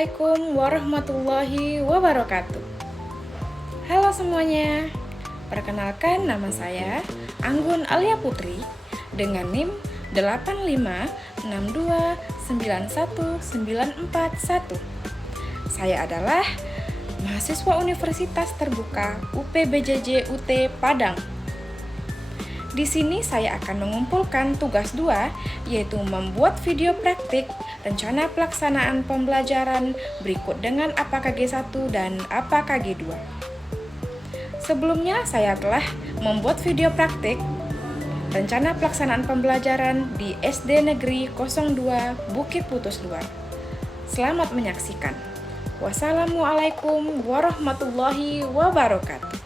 Assalamualaikum warahmatullahi wabarakatuh. Halo semuanya, perkenalkan nama saya Anggun Alia Putri dengan NIM 856291941. Saya adalah mahasiswa Universitas Terbuka UPBJJ UT Padang. Di sini saya akan mengumpulkan tugas 2, yaitu membuat video praktik rencana pelaksanaan pembelajaran berikut dengan APA KG 1 dan APA KG 2. Sebelumnya saya telah membuat video praktik rencana pelaksanaan pembelajaran di SD Negeri 02 Bukit Putus Luar. Selamat menyaksikan. Wassalamualaikum warahmatullahi wabarakatuh.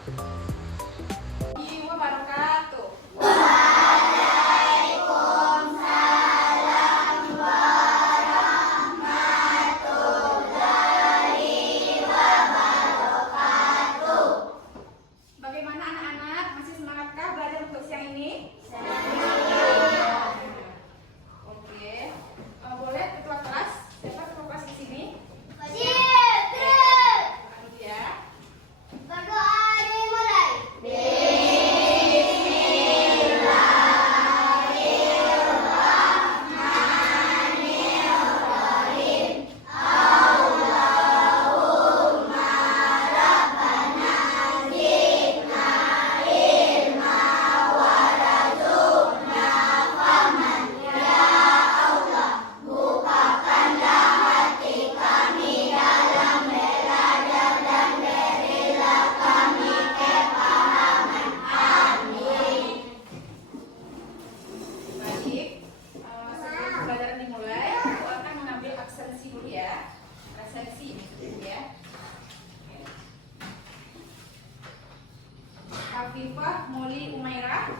Afifah Muli Umairah,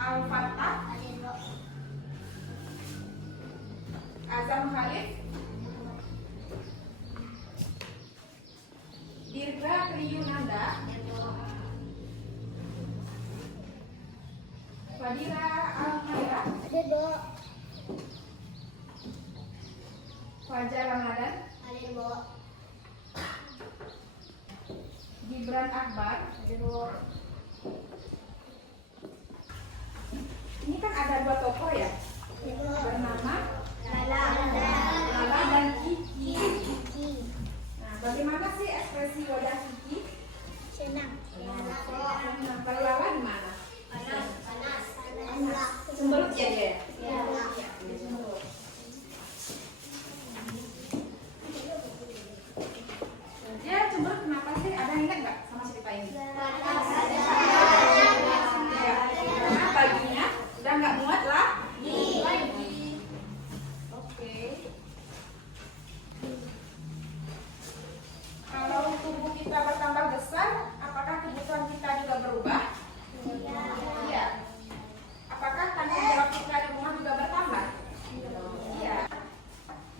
Al-Fatah, Azam Khalif, Dirga Triyunanda, Fadila Al-Mairah, Fajar Ramadan, Gibran Akbar. Ini kan ada 2 tokoh ya, bernama Lala dan Kiki. Nah, bagaimana sih ekspresi wajah Kiki? Senang. Kalau Lala gimana? Panas. Cemberut ya dia? Dia cemberut kenapa sih? Ada yang ingat nggak sama cerita ini? Karena paginya udah nggak muat lagi. Oke. Kalau tubuh kita bertambah besar, apakah kebutuhan kita juga berubah? Iya. Apakah tanggung jawab kita di rumah juga bertambah? Iya.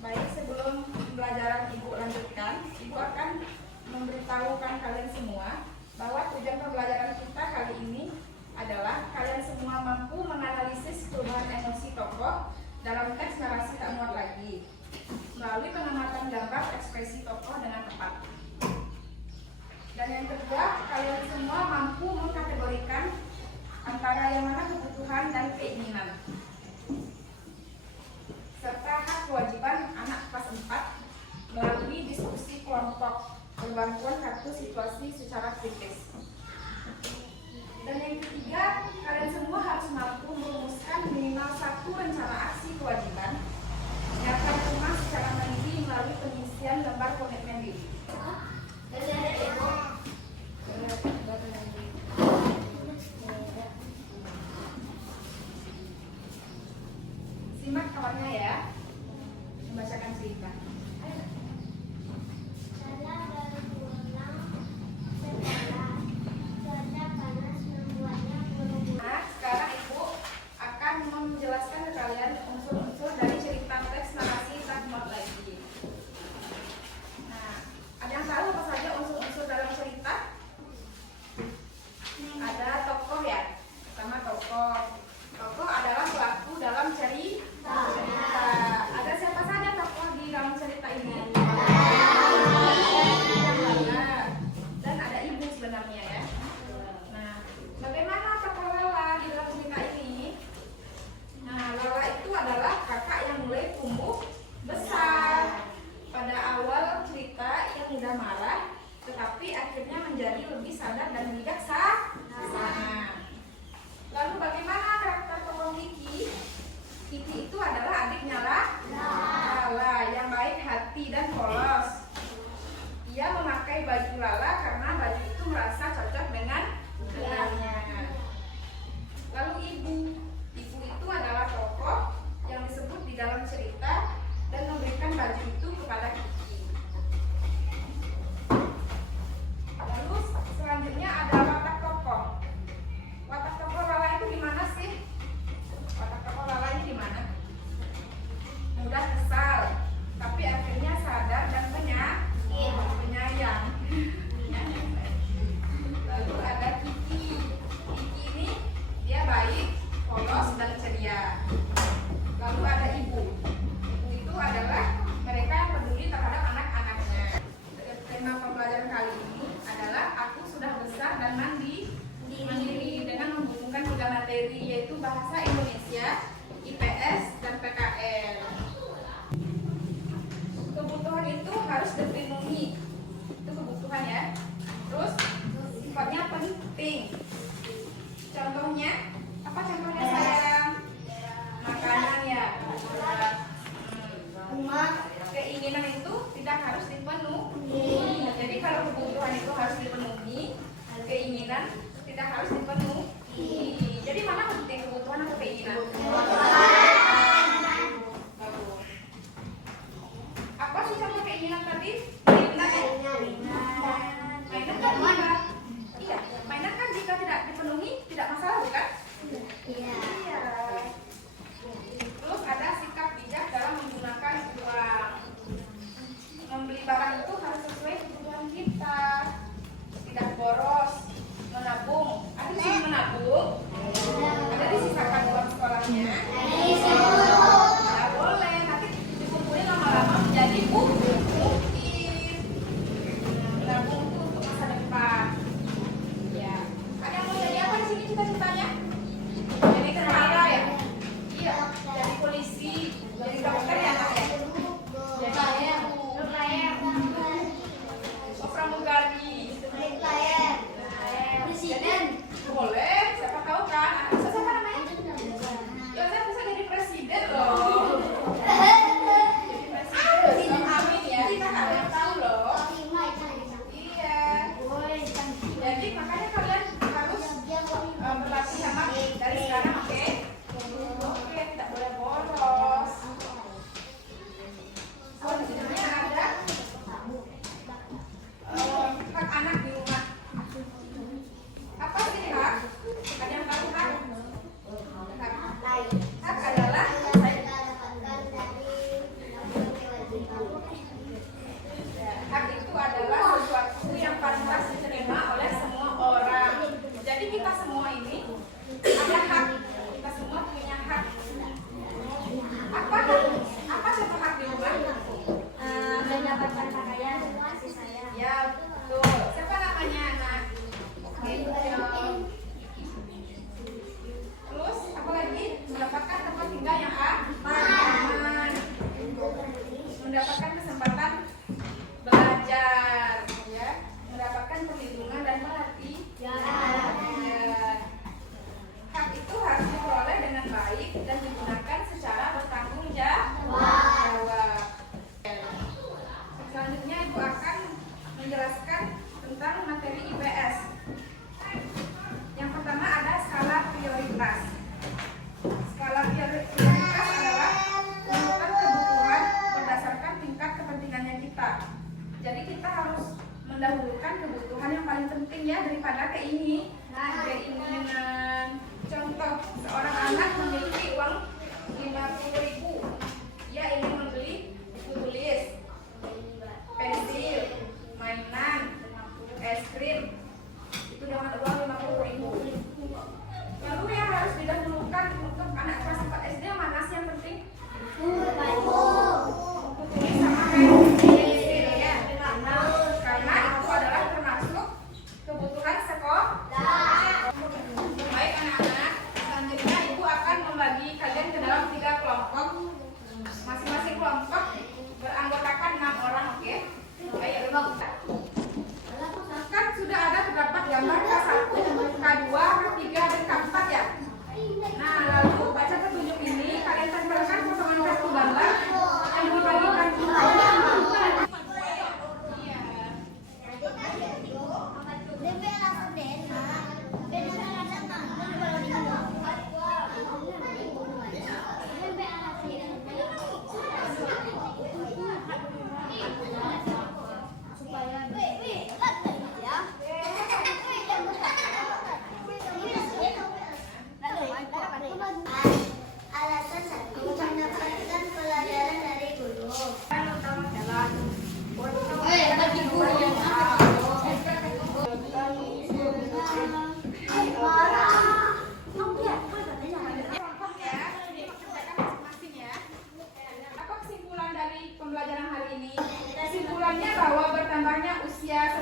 Baik, sebelum pembelajaran Ibu lanjutkan, Ibu akan memberitahukan kalian semua bahwa tujuan pembelajaran kita kali ini adalah kalian semua mampu menganalisis perubahan emosi tokoh dalam teks narasi tak muat lagi melalui pengamatan gambar ekspresi tokoh dengan tepat. Dan yang kedua, kalian semua mampu mengkategorikan antara yang mana kebutuhan dan keinginan serta hak kewajiban anak kelas 4 melalui diskusi kelompok berbantuan kartu situasi secara kritis. Dan yang ketiga, kalian semua harus mampu merumuskan minimal 1 rencana aksi kewajiban menyiapkan rumah secara mandiri melalui pengisian lembar komitmen diri. Simak kawannya ya, membacakan cerita. Nah, sekarang Ibu akan menjelaskan ke kalian unsur-unsur dari cerita teks narasi tak muat lagi. Nah, mudah marah, tetapi akhirnya menjadi lebih sadar dan bijaksana. Lalu bagaimana karakter tokoh Kiki? Kiki itu adalah adiknya Lala yang baik hati dan polos. Ia memakai baju Lala karena baju itu merasa cocok dengannya. Lalu ibu itu adalah tokoh yang disebut di dalam cerita dan memberikan baju itu kepada Kiki. Lalu selanjutnya ada watak tokoh. Watak tokoh Lala itu gimana sih? Watak tokoh Lala ini gimana? Mudah kesal, tapi akhirnya sadar dan penyayang. Lalu ada Kiki. Kiki ini dia baik, polos dan ceria. Lalu ada ibu. Ibu itu adalah mereka yang peduli terhadap anak-anaknya. Tema pembelajaran kali ini adalah aku sudah besar dan mandiri dengan menghubungkan 3 materi, yaitu bahasa Indonesia, IPS, dan PKN. Kebutuhan itu harus dipenuhi. Itu kebutuhan ya. Terus sifatnya penting. Contohnya, apa contohnya sayang? Makanan ya. Keinginan itu tidak harus dipenuhi. Jadi kalau kebutuhan itu harus dipenuhi, keinginan tidak harus dipenuhi. Jadi mana penting, kebutuhan atau keinginan? Apa sih contoh keinginan tadi? Mainan ya? Mainan kan jika, iya, mainan kan jika tidak dipenuhi tidak masalah bukan? Iya. Terus ada sikap bijak dalam menggunakan uang. Membeli barang itu harus sesuai kebutuhan kita, tidak boros, menabung. Ada sih menabung? Ada disisakan uang sekolahnya? Tidak boleh, nanti dikumpulin lama-lama menjadi bukit. Menabung itu untuk masa depan. Ya. Ada yang mau jadi apa di sini cita-citanya? Jadi tentara ya? Iya. Jadi polisi, jadi dokter ya nak ya? Jadi pramugari. Presiden. Boleh, siapa tahu kan? Bisa siapa namanya? Ya saya bisa jadi presiden loh. Jadi presiden. Amin ya. Kita nggak ada yang tahu loh. Iya. Jadi makanya kalian harus berlatih sama dari sekarang, oke? Oke, tidak boleh boros. Selanjutnya ada hak anak di rumah. Apa sih hak? Ada yang tahu hak? Hak adalah hak itu adalah sesuatu yang pantas diterima oleh semua orang. Jadi kita semua ini ada hak. Kita semua punya hak. Apa contoh hak di rumah? Mendapatkan pakaian kasih sayang. Ya, betul. Siapa namanya anak? Terus apa lagi? Mendapatkan tempat tinggal yang aman. Mendapatkan kesempatan belajar, ya. Mendapatkan perlindungan dan melatih. Ya. Hak itu harus diperoleh dengan baik dan digunakan secara bertanggung jawab. Selanjutnya Ibu akan menjelaskan tentang materi IPS. Yang pertama ada skala prioritas. Skala prioritas adalah menentukan kebutuhan berdasarkan tingkat kepentingannya kita. Jadi kita harus mendahulukan kebutuhan yang paling penting ya daripada keinginan. Contoh, seorang anak memiliki uang 50.000. Ia ingin membeli buku tulis, pensil, mainan, es krim. Itu dengan uang 50.000. Lalu yang harus didahulukan untuk anak kelas 4 SD mana sih yang penting? Buku tulis sama pensil ya. Karena itu adalah termasuk kebutuhan sekolah. Baik anak-anak, selanjutnya Ibu akan membagi kalian ke dalam 3 kelompok. Masing-masing kelompok beranggotakan 6 orang, oke? Baik,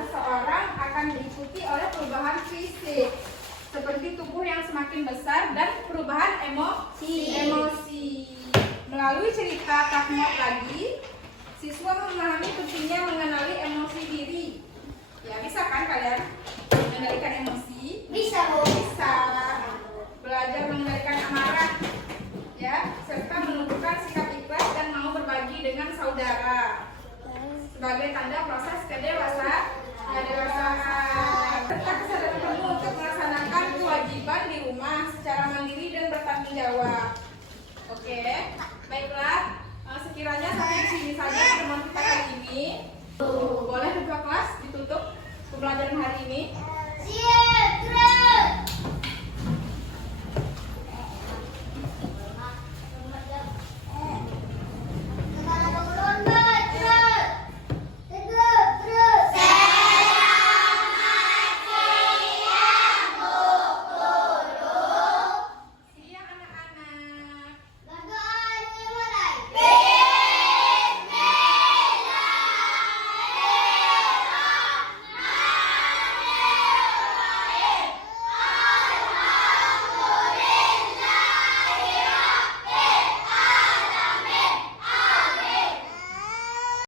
seseorang akan diikuti oleh perubahan fisik seperti tubuh yang semakin besar dan perubahan emosi. Melalui cerita Takmok lagi, siswa memahami pentingnya mengenali emosi diri. Ya, bisa kan kalian mengendalikan emosi? Bisa, Bu. Bisa. Belajar mengendalikan amarah, ya, serta menunjukkan sikap ikhlas dan mau berbagi dengan saudara sebagai tanda proses kedewasaan. Serta kesadaran penuh untuk melaksanakan kewajiban di rumah secara mandiri dan bertanggung jawab. Oke, baiklah. Sekiranya sampai di sini saja pertemuan kita kali ini. Boleh ketua kelas ditutup pembelajaran hari ini? Siap.